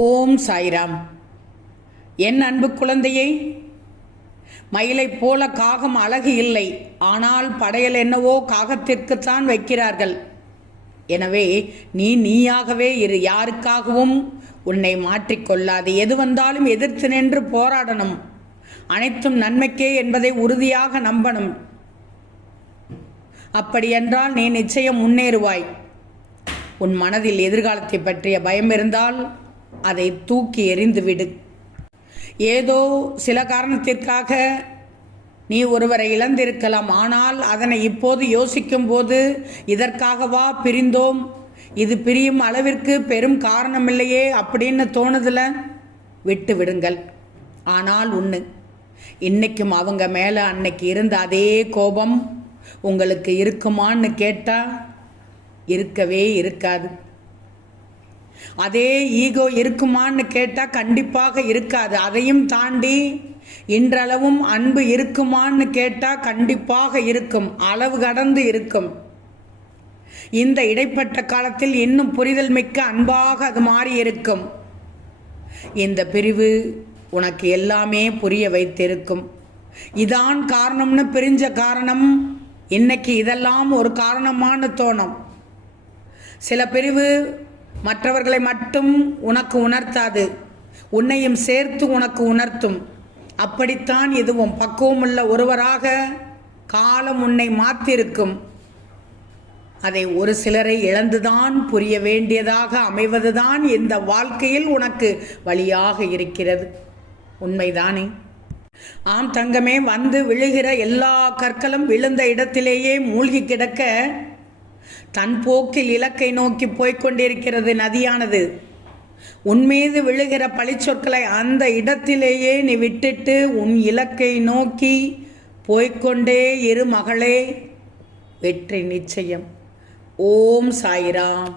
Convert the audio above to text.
ஓம் சாய்ராம். என் அன்பு குழந்தையை, மயிலைப் போல காகம் அழகு இல்லை, ஆனால் படையல் என்னவோ காகத்திற்குத்தான் வைக்கிறார்கள். எனவே நீ நீயாகவே இரு, யாருக்காகவும் உன்னை மாற்றிக்கொள்ளாது. எது வந்தாலும் எதிர்த்து நின்று போராடணும். அனைத்தும் நன்மைக்கே என்பதை உறுதியாக நம்பணும். அப்படியென்றால் நீ நிச்சயம் முன்னேறுவாய். உன் மனதில் எதிர்காலத்தை பற்றிய பயம் இருந்தால் அதை தூக்கி எறிந்துவிடு. ஏதோ சில காரணத்திற்காக நீ ஒருவரை இழந்திருக்கலாம். ஆனால் அதனை இப்போது யோசிக்கும் போது, இதற்காகவா பிரிந்தோம், இது பிரியும் அளவிற்கு பெரும் காரணமில்லையே அப்படின்னு தோணுதில்ல. விட்டு விடுங்கள். ஆனால் ஒன்று, இன்னைக்கும் அவங்க மேலே அன்னைக்கு இருந்த அதே கோபம் உங்களுக்கு இருக்குமான்னு கேட்டால் இருக்கவே இருக்காது. அதே ஈகோ இருக்குமான்னு கேட்டால் கண்டிப்பாக இருக்காது. அதையும் தாண்டி இன்றளவும் அன்பு இருக்குமான்னு கேட்டால் கண்டிப்பாக இருக்கும், அளவு கடந்து இருக்கும். இந்த இடைப்பட்ட காலத்தில் இன்னும் புரிதல் மிக்க அன்பாக அது மாறி இருக்கும். இந்த பிரிவு உனக்கு எல்லாமே புரிய வைத்திருக்கும். இதான் காரணம்னு பிரிஞ்ச காரணம் இன்னைக்கு இதெல்லாம் ஒரு காரணமானு தோணும். சில பிரிவு மற்றவர்களை மட்டும் உனக்கு உணர்த்தாது, உன்னையும் சேர்த்து உனக்கு உணர்த்தும். அப்படித்தான் இதுவும் பக்குவமுள்ள ஒருவராக காலம் உன்னை மாற்றிருக்கும். அதை ஒரு சிலரை இழந்துதான் புரிய வேண்டியதாக அமைவதுதான் இந்த வாழ்க்கையில் உனக்கு வழியாக இருக்கிறது. உண்மைதானே? ஆம் தங்கமே, வந்து விழுகிற எல்லா கற்களும் விழுந்த இடத்திலேயே மூழ்கி கிடக்க தன் போக்கில் இலக்கை நோக்கி போய்கொண்டிருக்கிறது நதியானது. உன்மீது விழுகிற பழிச்சொற்களை அந்த இடத்திலேயே நீ விட்டுட்டு உன் இலக்கை நோக்கி போய்கொண்டே இரு மகளே, வெற்றி நிச்சயம். ஓம் சாய்ராம்.